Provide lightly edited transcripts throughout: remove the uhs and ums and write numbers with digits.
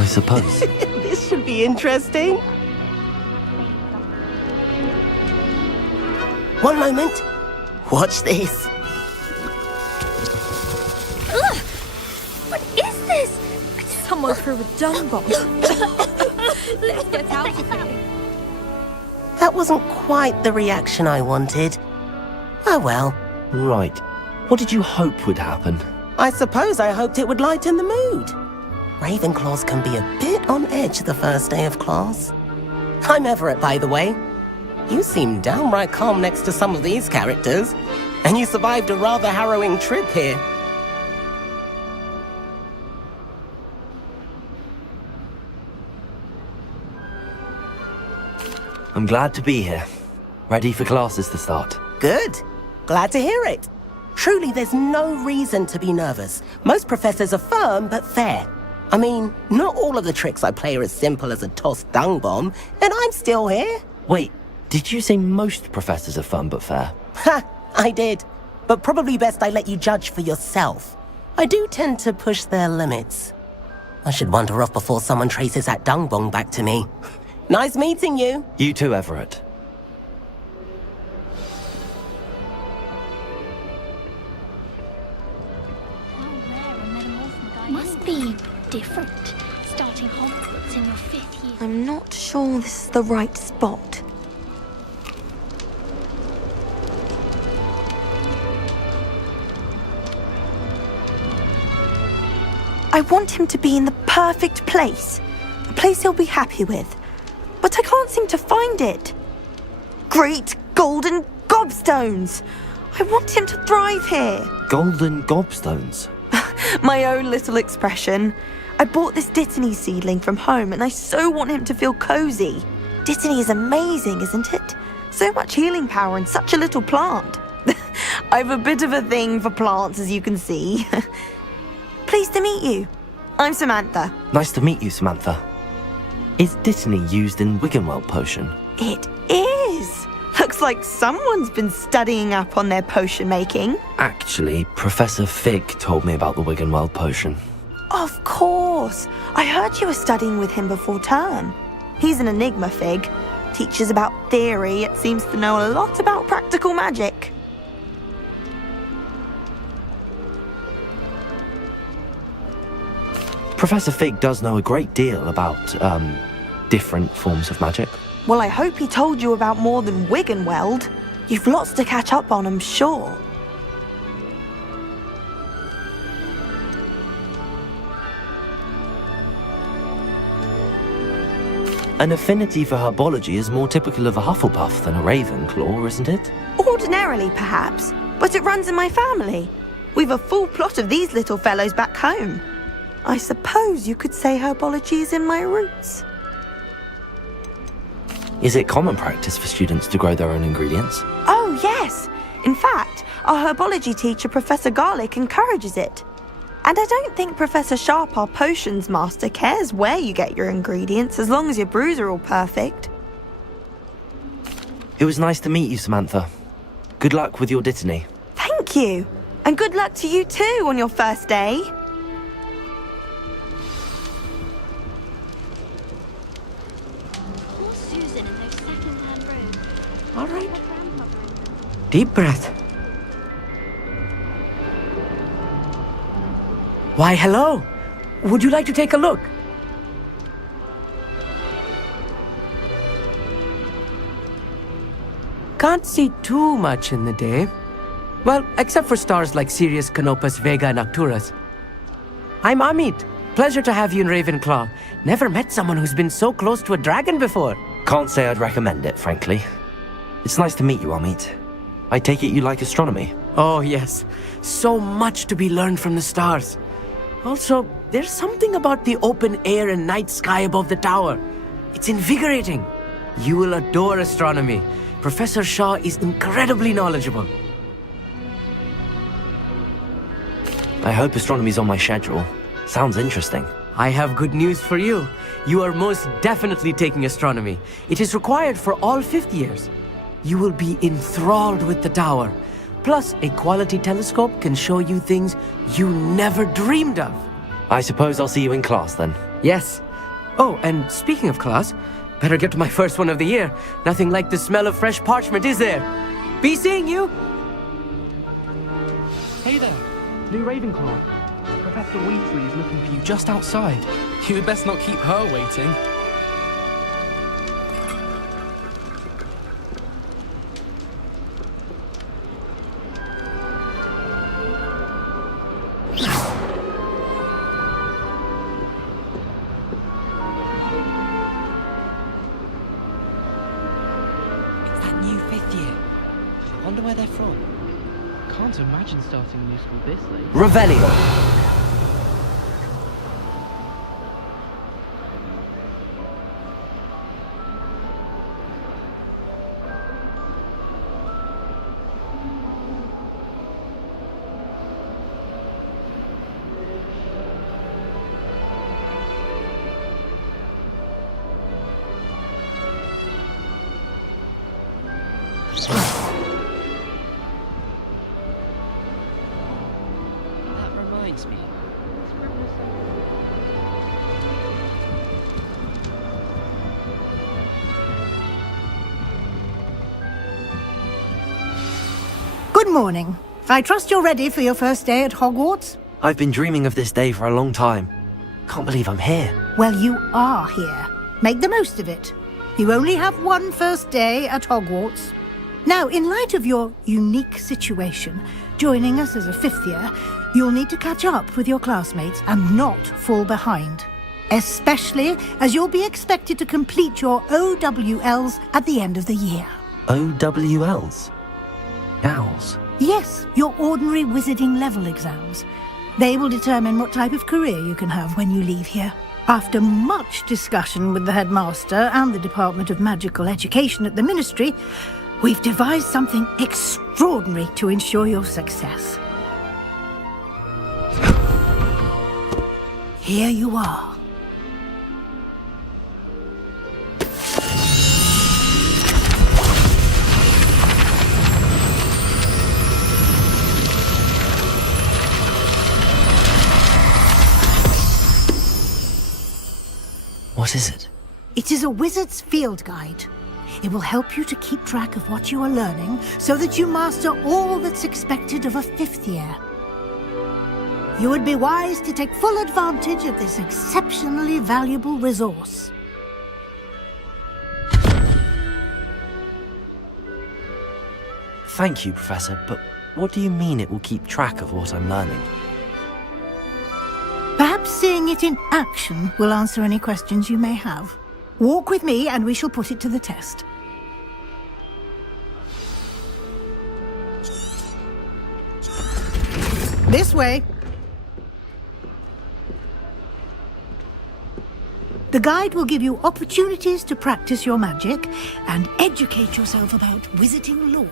I suppose. This should be interesting. One moment. Watch this. Ugh! What is this? Someone threw a dung bomb. Let's get out of here. That wasn't quite the reaction I wanted. Oh well. Right. What did you hope would happen? I suppose I hoped it would lighten the mood. Ravenclaws can be a bit on edge the first day of class. I'm Everett, by the way. You seem downright calm next to some of these characters, and you survived a rather harrowing trip here. I'm glad to be here. Ready for classes to start. Good. Glad to hear it. Truly, there's no reason to be nervous. Most professors are firm but fair. I mean, not all of the tricks I play are as simple as a tossed dung bomb, and I'm still here. Wait, did you say most professors are fun but fair? Ha! I did. But probably best I let you judge for yourself. I do tend to push their limits. I should wander off before someone traces that dung bomb back to me. Nice meeting you. You too, Everett. Must be different, starting Hogwarts in your 5th year. I'm not sure this is the right spot. I want him to be in the perfect place. A place he'll be happy with. But I can't seem to find it. Great golden gobstones! I want him to thrive here. Golden gobstones? My own little expression. I bought this Dittany seedling from home and I so want him to feel cozy. Dittany is amazing, isn't it? So much healing power in such a little plant. I've a bit of a thing for plants, as you can see. Pleased to meet you. I'm Samantha. Nice to meet you, Samantha. Is Dittany used in Wiggenweld potion? It is. Looks like someone's been studying up on their potion making. Actually, Professor Fig told me about the Wiggenweld potion. Of course. I heard you were studying with him before term. He's an enigma, Fig. Teaches about theory, yet seems to know a lot about practical magic. Professor Fig does know a great deal about, different forms of magic. Well, I hope he told you about more than Wiggenweld. You've lots to catch up on, I'm sure. An affinity for herbology is more typical of a Hufflepuff than a Ravenclaw, isn't it? Ordinarily, perhaps, but it runs in my family. We've a full plot of these little fellows back home. I suppose you could say herbology is in my roots. Is it common practice for students to grow their own ingredients? Oh, yes. In fact, our herbology teacher, Professor Garlick, encourages it. And I don't think Professor Sharp, our potions master, cares where you get your ingredients, as long as your brews are all perfect. It was nice to meet you, Samantha. Good luck with your Dittany. Thank you. And good luck to you too on your first day. Poor Susan in those second-hand robes. All right. Her grandmother in them. Deep breath. Why, hello. Would you like to take a look? Can't see too much in the day. Well, except for stars like Sirius, Canopus, Vega, and Arcturus. I'm Amit. Pleasure to have you in Ravenclaw. Never met someone who's been so close to a dragon before. Can't say I'd recommend it, frankly. It's nice to meet you, Amit. I take it you like astronomy. Oh, yes. So much to be learned from the stars. Also, there's something about the open air and night sky above the tower. It's invigorating. You will adore astronomy. Professor Shaw is incredibly knowledgeable. I hope astronomy's on my schedule. Sounds interesting. I have good news for you. You are most definitely taking astronomy. It is required for all 5th years. You will be enthralled with the tower. Plus, a quality telescope can show you things you never dreamed of. I suppose I'll see you in class then. Yes, Oh, and speaking of class, better get to my first one of the year. Nothing like the smell of fresh parchment, is there? Be seeing you! Hey there, new Ravenclaw. Professor Weasley is looking for you just outside. You had best not keep her waiting. It's that new 5th year. I wonder where they're from. Can't imagine starting a new school this late. Revelio. That reminds me. Good morning. I trust you're ready for your first day at Hogwarts? I've been dreaming of this day for a long time. Can't believe I'm here. Well, you are here. Make the most of it. You only have one first day at Hogwarts. Now, in light of your unique situation, joining us as a 5th year, you'll need to catch up with your classmates and not fall behind. Especially as you'll be expected to complete your OWLs at the end of the year. OWLs? Owls? Yes, your ordinary wizarding level exams. They will determine what type of career you can have when you leave here. After much discussion with the headmaster and the Department of Magical Education at the Ministry, we've devised something extraordinary to ensure your success. Here you are. What is it? It is a wizard's field guide. It will help you to keep track of what you are learning so that you master all that's expected of a 5th year. You would be wise to take full advantage of this exceptionally valuable resource. Thank you, Professor, but what do you mean it will keep track of what I'm learning? Perhaps seeing it in action will answer any questions you may have. Walk with me and we shall put it to the test. This way. The guide will give you opportunities to practice your magic and educate yourself about wizarding lore.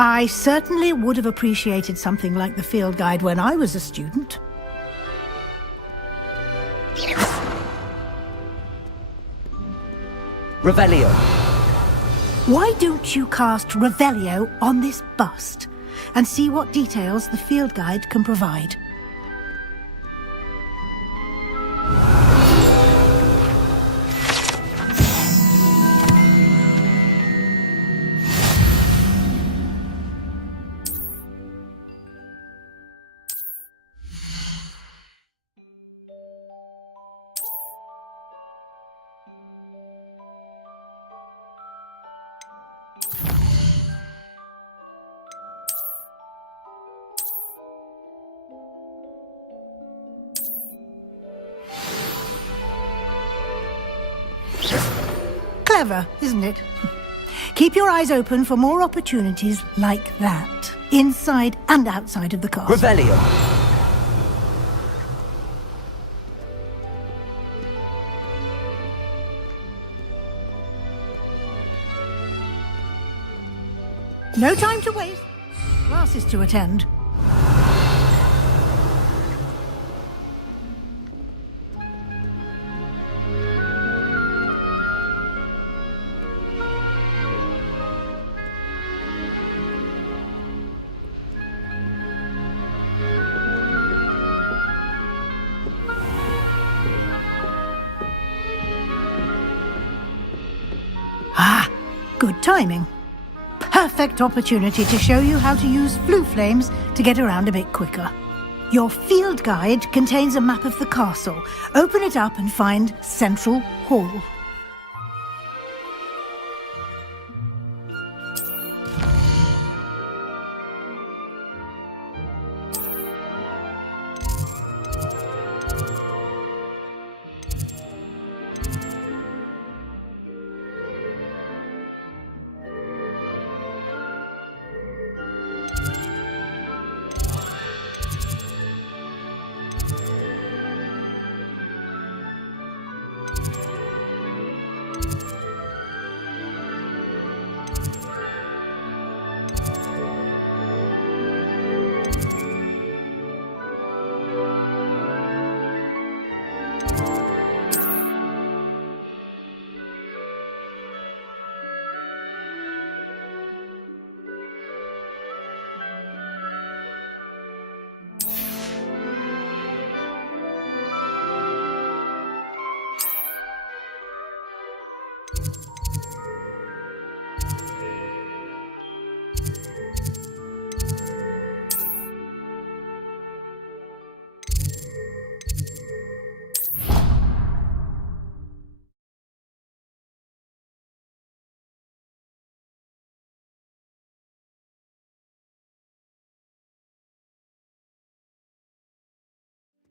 I certainly would have appreciated something like the field guide when I was a student. Revelio. Why don't you cast Revelio on this bust and see what details the field guide can provide? Clever, isn't it? Keep your eyes open for more opportunities like that, inside and outside of the castle. Revelio. No time to waste. Classes to attend. Good timing. Perfect opportunity to show you how to use flue flames to get around a bit quicker. Your field guide contains a map of the castle. Open it up and find Central Hall.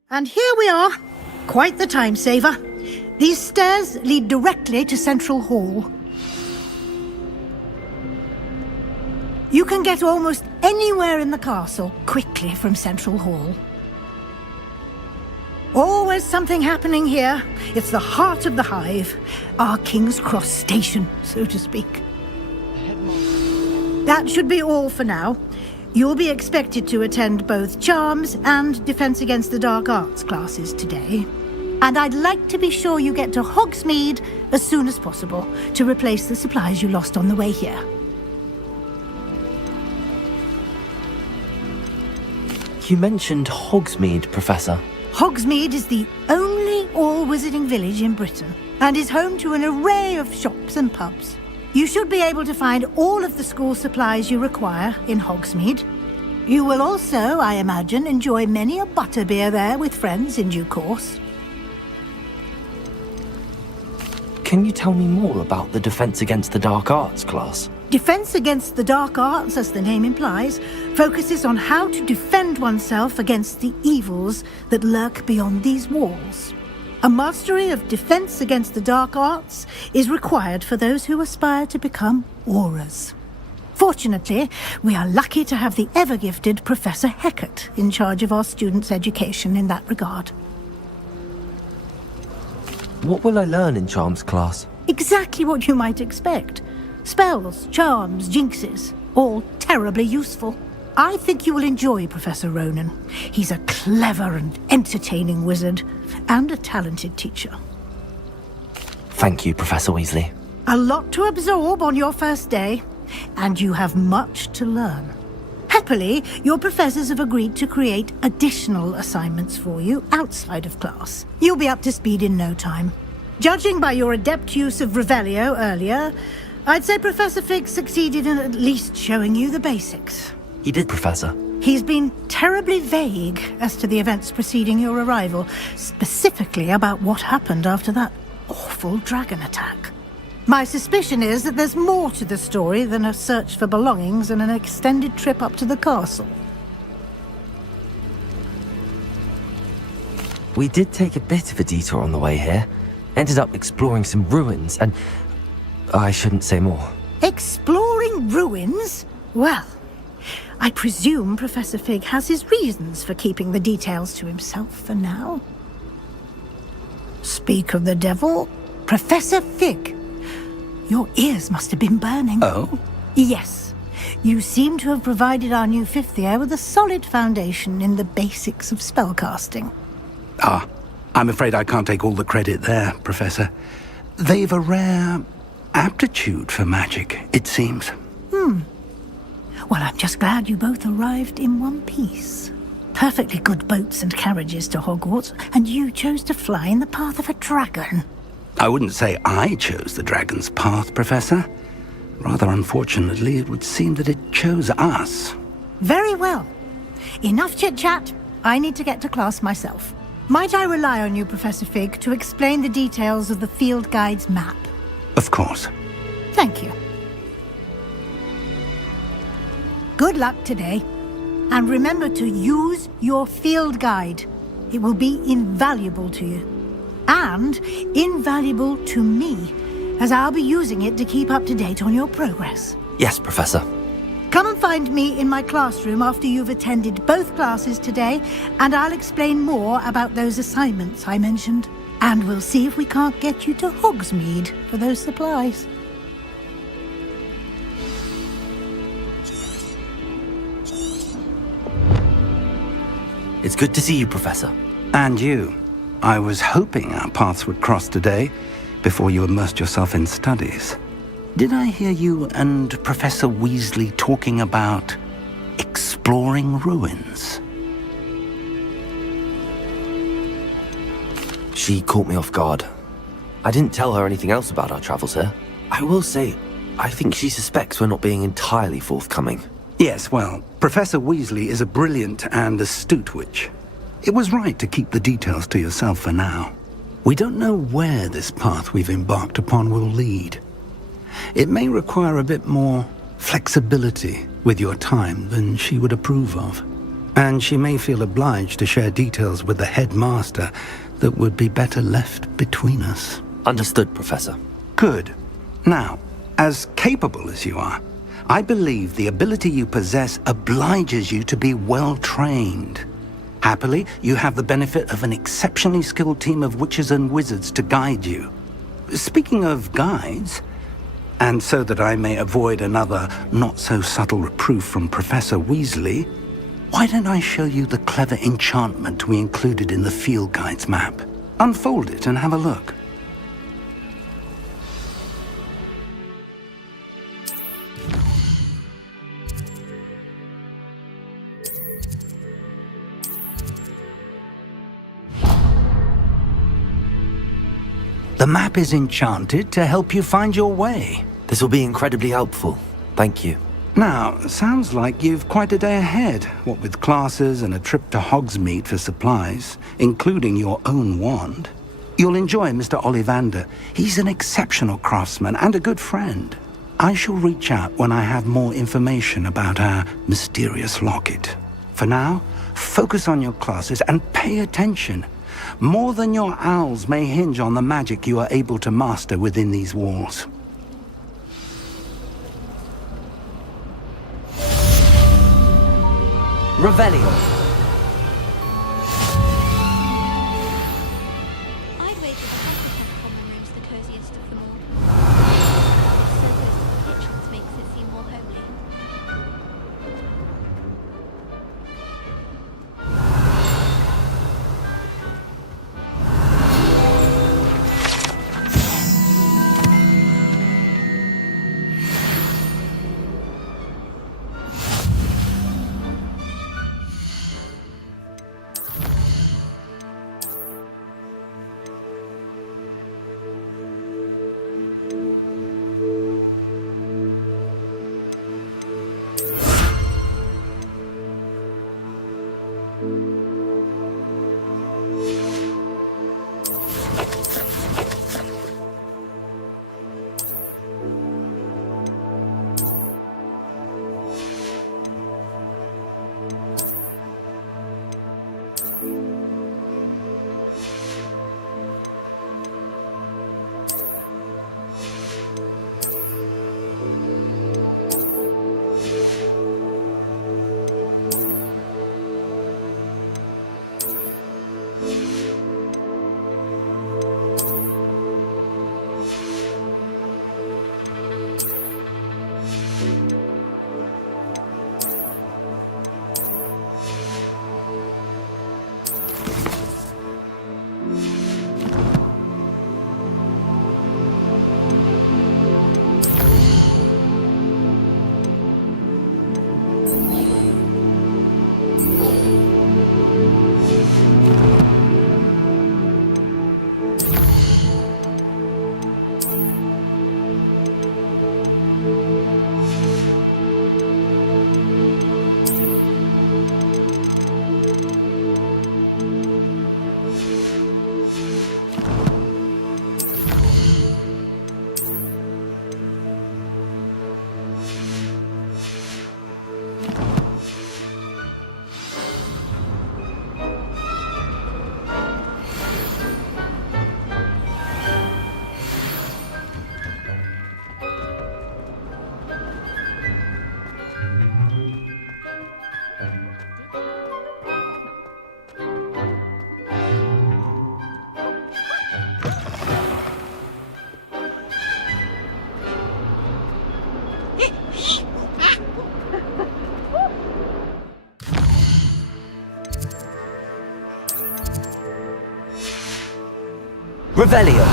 And here we are. Quite the time saver. These stairs lead directly to Central Hall. You can get almost anywhere in the castle quickly from Central Hall. Always something happening here. It's the heart of the hive. Our King's Cross station, so to speak. That should be all for now. You'll be expected to attend both Charms and Defense Against the Dark Arts classes today. And I'd like to be sure you get to Hogsmeade as soon as possible to replace the supplies you lost on the way here. You mentioned Hogsmeade, Professor. Hogsmeade is the only all-wizarding village in Britain and is home to an array of shops and pubs. You should be able to find all of the school supplies you require in Hogsmeade. You will also, I imagine, enjoy many a butterbeer there with friends in due course. Can you tell me more about the Defense Against the Dark Arts class? Defense Against the Dark Arts, as the name implies, focuses on how to defend oneself against the evils that lurk beyond these walls. A mastery of Defense Against the Dark Arts is required for those who aspire to become Aurors. Fortunately, we are lucky to have the ever-gifted Professor Hecat in charge of our students' education in that regard. What will I learn in Charms class? Exactly what you might expect. Spells, charms, jinxes, all terribly useful. I think you will enjoy Professor Ronan. He's a clever and entertaining wizard, and a talented teacher. Thank you, Professor Weasley. A lot to absorb on your first day, and you have much to learn. Happily, your professors have agreed to create additional assignments for you outside of class. You'll be up to speed in no time. Judging by your adept use of Revelio earlier, I'd say Professor Fig succeeded in at least showing you the basics. He did, Professor. He's been terribly vague as to the events preceding your arrival, specifically about what happened after that awful dragon attack. My suspicion is that there's more to the story than a search for belongings and an extended trip up to the castle. We did take a bit of a detour on the way here. Ended up exploring some ruins and... I shouldn't say more. Exploring ruins? Well, I presume Professor Fig has his reasons for keeping the details to himself for now. Speak of the devil, Professor Fig. Your ears must have been burning. Oh? Yes. You seem to have provided our new fifth year with a solid foundation in the basics of spellcasting. Ah, I'm afraid I can't take all the credit there, Professor. They've a rare aptitude for magic, it seems. Well, I'm just glad you both arrived in one piece. Perfectly good boats and carriages to Hogwarts, and you chose to fly in the path of a dragon. I wouldn't say I chose the dragon's path, Professor. Rather unfortunately, it would seem that it chose us. Very well. Enough chit-chat. I need to get to class myself. Might I rely on you, Professor Fig, to explain the details of the field guide's map? Of course. Thank you. Good luck today. And remember to use your field guide. It will be invaluable to you. And invaluable to me, as I'll be using it to keep up to date on your progress. Yes, Professor. Come and find me in my classroom after you've attended both classes today, and I'll explain more about those assignments I mentioned. And we'll see if we can't get you to Hogsmeade for those supplies. It's good to see you, Professor. And you. I was hoping our paths would cross today, before you immersed yourself in studies. Did I hear you and Professor Weasley talking about exploring ruins? She caught me off guard. I didn't tell her anything else about our travels here. I will say, I think she suspects we're not being entirely forthcoming. Yes, well, Professor Weasley is a brilliant and astute witch. It was right to keep the details to yourself for now. We don't know where this path we've embarked upon will lead. It may require a bit more flexibility with your time than she would approve of. And she may feel obliged to share details with the headmaster that would be better left between us. Understood, Professor. Good. Now, as capable as you are, I believe the ability you possess obliges you to be well-trained. Happily, you have the benefit of an exceptionally skilled team of witches and wizards to guide you. Speaking of guides, and so that I may avoid another not-so-subtle reproof from Professor Weasley, why don't I show you the clever enchantment we included in the field guide's map? Unfold it and have a look. The map is enchanted to help you find your way. This will be incredibly helpful. Thank you. Now, sounds like you've quite a day ahead, what with classes and a trip to Hogsmeade for supplies, including your own wand. You'll enjoy Mr. Ollivander. He's an exceptional craftsman and a good friend. I shall reach out when I have more information about our mysterious locket. For now, focus on your classes and pay attention. More than your owls may hinge on the magic you are able to master within these walls. Revelio. I'd wager the Hufflepuff common room's the coziest of them all. So close to the kitchens makes it seem more homely. Revelio.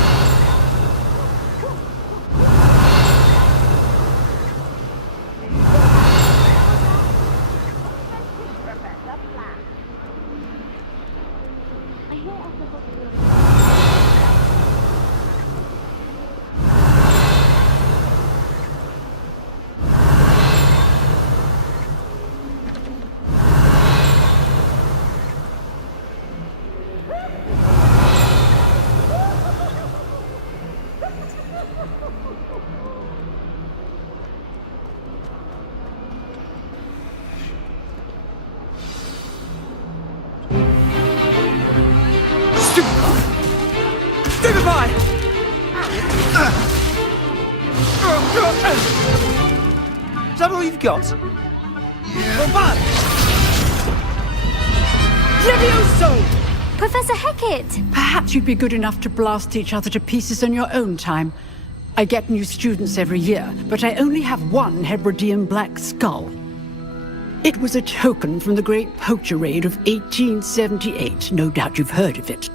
Stupefy! Is that all you've got? Bombard! Levioso! Professor Hecat! Perhaps you'd be good enough to blast each other to pieces on your own time. I get new students every year, but I only have one Hebridean black skull. It was a token from the Great Poacher Raid of 1878. No doubt you've heard of it.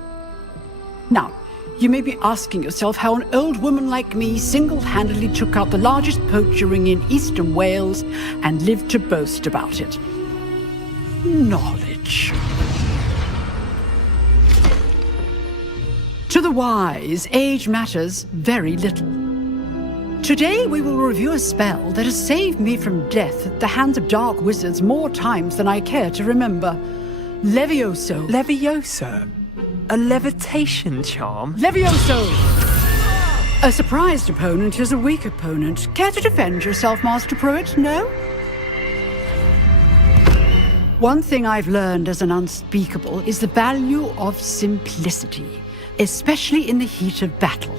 Now, you may be asking yourself how an old woman like me single-handedly took out the largest poacher ring in eastern Wales and lived to boast about it. Knowledge. To the wise, age matters very little. Today we will review a spell that has saved me from death at the hands of dark wizards more times than I care to remember. Levioso. Levioso? A levitation charm? Levioso! A surprised opponent is a weak opponent. Care to defend yourself, Master Pruitt? No? One thing I've learned as an unspeakable is the value of simplicity, especially in the heat of battle.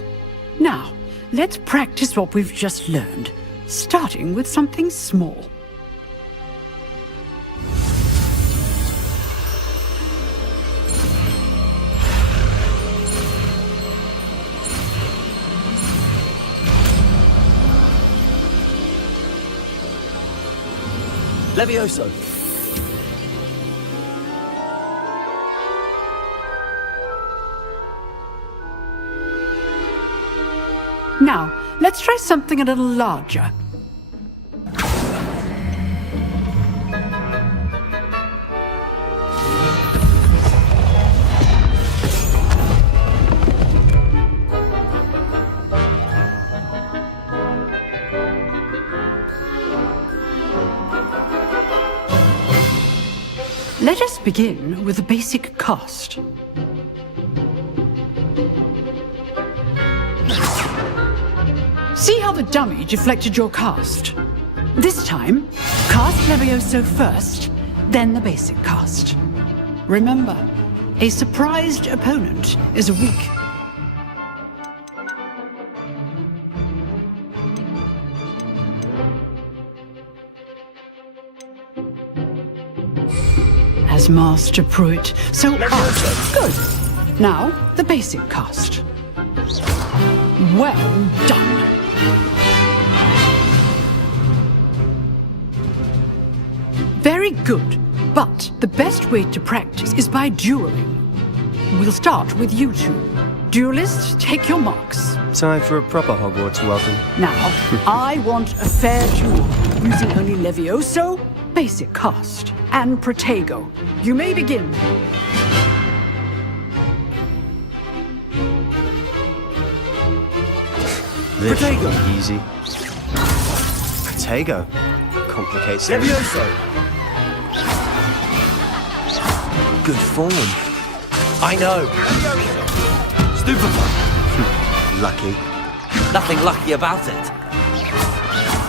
Now, let's practice what we've just learned, starting with something small. Levioso. Now, let's try something a little larger. Let us begin with the basic cast. See how the dummy deflected your cast? This time, cast Levioso first, then the basic cast. Remember, a surprised opponent is weak. As Master Pruitt, so good. Now, the basic cast. Well done. Very good, but the best way to practice is by dueling. We'll start with you two. Duelists, take your marks. Time for a proper Hogwarts welcome. Now, I want a fair duel, using only Levioso, basic cast, and Protego. You may begin. This should Protego. be easy. Protego. Complicates it. Levioso. Good form. I know. Stupefy. Lucky. Nothing lucky about it.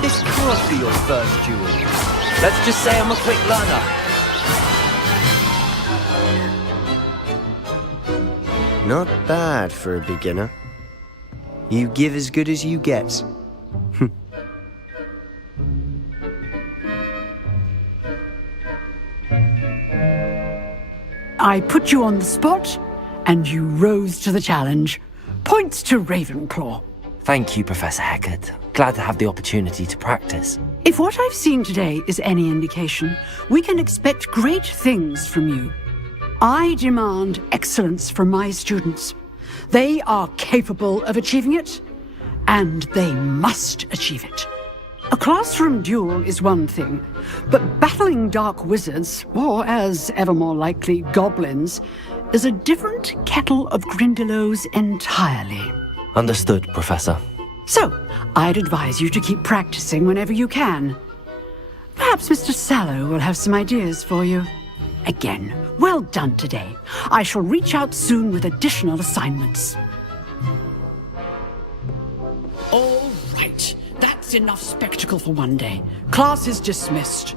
This can't be your first duel. Let's just say I'm a quick learner. Not bad for a beginner. You give as good as you get. I put you on the spot, and you rose to the challenge. Points to Ravenclaw. Thank you, Professor Hecat. Glad to have the opportunity to practice. If what I've seen today is any indication, we can expect great things from you. I demand excellence from my students. They are capable of achieving it, and they must achieve it. A classroom duel is one thing, but battling dark wizards, or as ever more likely, goblins, is a different kettle of Grindylows entirely. Understood, Professor. So, I'd advise you to keep practicing whenever you can. Perhaps Mr. Sallow will have some ideas for you. Again, well done today. I shall reach out soon with additional assignments. All right. That's enough spectacle for one day. Class is dismissed.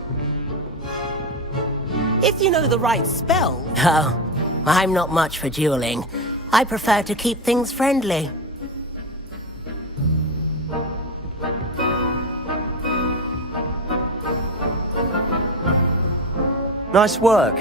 If you know the right spell. Oh, I'm not much for dueling. I prefer to keep things friendly. Nice work.